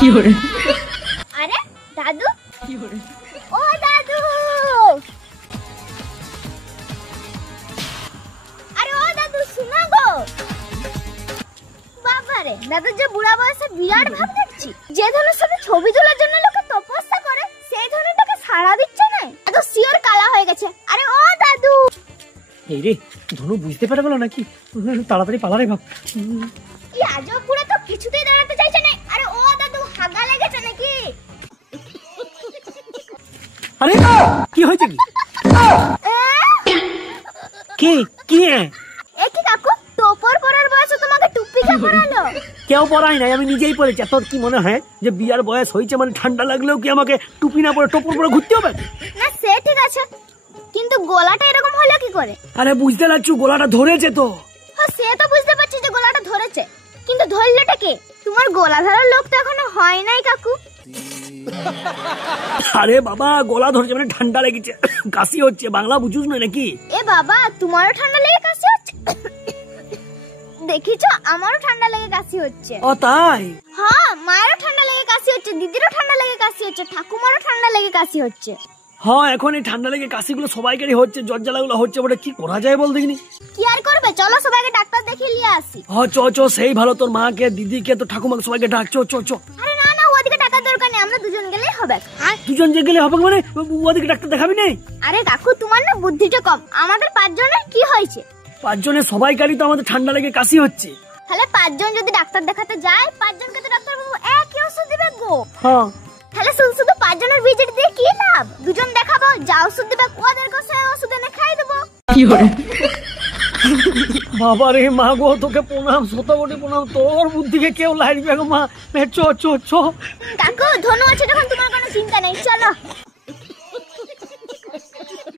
আরে দাদু, ও দাদু, আরে ও দাদু শোনা গো। বাবারে দাদু যে বুড়া বয়সে বিরাট ভাব দেখছি। যে ধরনের সাথে ছবি তোলার জন্য লোকে তপস্যা করে সেই ধরনেরটাকে সাড়া দিচ্ছে না। দাদু শিওর কালা হয়ে গেছে। আরে ও দাদু। এই রে ধনু বুঝতে পারে গেল নাকি? তাড়াতাড়ি পালারে ভাব। কি আজব বুড়া তো কিছুতেই দাঁড়াতে চাইছে না। আরে ও দাদু হাগা লেগেছে নাকি? আরে কি হয়েছে কি? কি কি কি কাকু টোপর পরার বয়সে তোমাকে টুপি কে পরালো? কেউ পরাই নাই, আমি নিজেই পরেছি। তোর কি মনে হয় যে বিয়ার বয়স হয়েছে মানে ঠান্ডা লাগলেও কি আমাকে টুপি না পরে টোপর পরে ঘুরতে হবে? না সে ঠিক আছে, কিন্তু গলাটা এরকম হলো কি করে? আরে বুঝতে লাগছো গলাটা ধরেছে তো। হ্যাঁ সে তো বুঝতে পারছি যে গলাটা ধরেছে, কিন্তু ধরলেটা কে? তোমার গলা ধরার লোক তো এখনো হয় নাই কাকু। আরে বাবা গলা ধরেছে মানে ঠান্ডা লেগেছে, কাশি হচ্ছে। বাংলা বুঝুস না নাকি? এ বাবা তোমারও ঠান্ডা লেগে কাশি হচ্ছে? দেখিছো আমারও ঠান্ডা লেগে কাশি হচ্ছে। ও তাই? হ্যাঁ মায়েরও ঠান্ডা লেগে কাশি হচ্ছে, দিদিরও ঠান্ডা লেগে কাশি হচ্ছে, ঠাকুমারও ঠান্ডা লেগে কাশি হচ্ছে। হ্যাঁ এখন এই ঠান্ডা লেগে কাশিগুলো সবাইকারই হচ্ছে, জ্বর জ্বালাগুলো হচ্ছে। ওটা কি করা যায় বল দেখিনি? কি আর করবে, চলো সবাইকে ডাক্তার দেখিয়ে নিয়ে আসি। হ্যাঁ চ চ, সেই ভালো। তোর মাকে, দিদিকে, তোর ঠাকুমাকে সবাইকে ডাক। চ চ চ। আরে না না ওদিকে টাকার দরকার নেই, আমরা দুজন গেলেই হবে। দুজন যে গেলে হবে মানে ওদিকে ডাক্তার দেখাবি না? আরে কাকু তোমার না বুদ্ধিটা কম। আমাদের 5 জনের কি হয়েছে? 5 জনের সবাইকারই তো আমাদের ঠান্ডা লেগে কাশি হচ্ছে। তাহলে 5 জন যদি ডাক্তার দেখাতে যায়, 5 জনকে তো ডাক্তার বাবু একই ওষুধ দিবে গো। হ্যাঁ তাহলে শুধু 5 জনের ভিজিট দিয়ে কি লাভ? 2 জন দেখাবো, যা ওষুধ দিবে ওদেরকে সেই ওষুধ এনে খাই দেবো। কি করে? বাবা রে মা গো, তোকে প্রণাম, শতকোটি প্রণাম। তোর বুদ্ধিকে কেউ লাইবে গো মা। চ চ চ। কাকু ধনু আছে যখন তোমার কোনো চিন্তা নেই, চলো।